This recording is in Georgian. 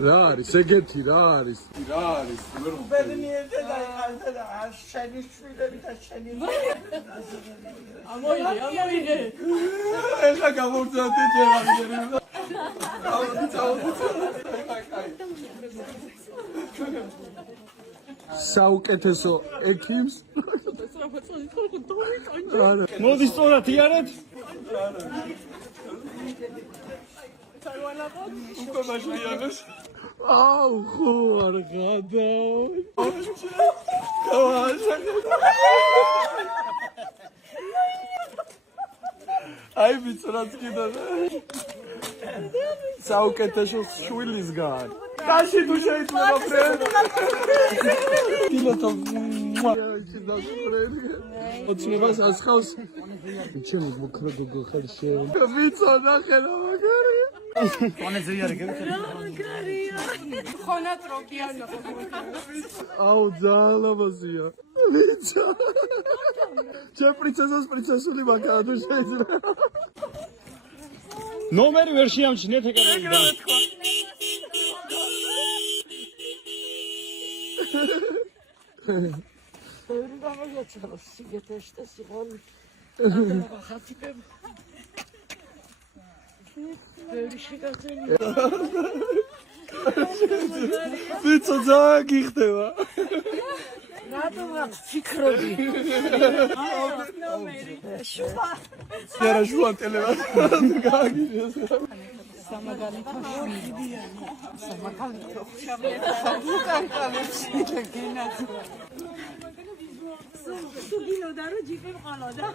რა არის ეგეთი რა არის ბედნიერზე დაიხალდა და შენი შვილები და შენი ამოიღე ეხლა გამოვძათე ჯერა საუკეთესო ექიმს მოდი სწორად იარეთ უკვე მაშლიანოს აუ ხო არ გადა აი ვიცრაც კიდე საუკეთესო შვილისგან კაში თუ შეიძლება ფრენ დილოთო ოცნებას ასხავს ჩემი მოქრა გოგო ხარ შენ ვიცო ნახე რა მაგარი ტონეზე იარეთ ხონა ტროკიანო აუ ძალიან ლამაზია ვიცო ჩემ პრინცესული მაგაა თუ შეიძლება ნომერი ვერ შეამჩნიეთ ეკარაიდა ბევრი გამოგაჩარო სიგეთეში და სიყვარული ხათიფებ ბევრი შეგაძენია ვიცო ძალიან გიხდება რატომაც ფიქრობი რა შუა ტელევიზია გააგიჟეს სამაგალითო შვილია სამაგალითო სუგინოდა რომ ჯიპი მყოლოდა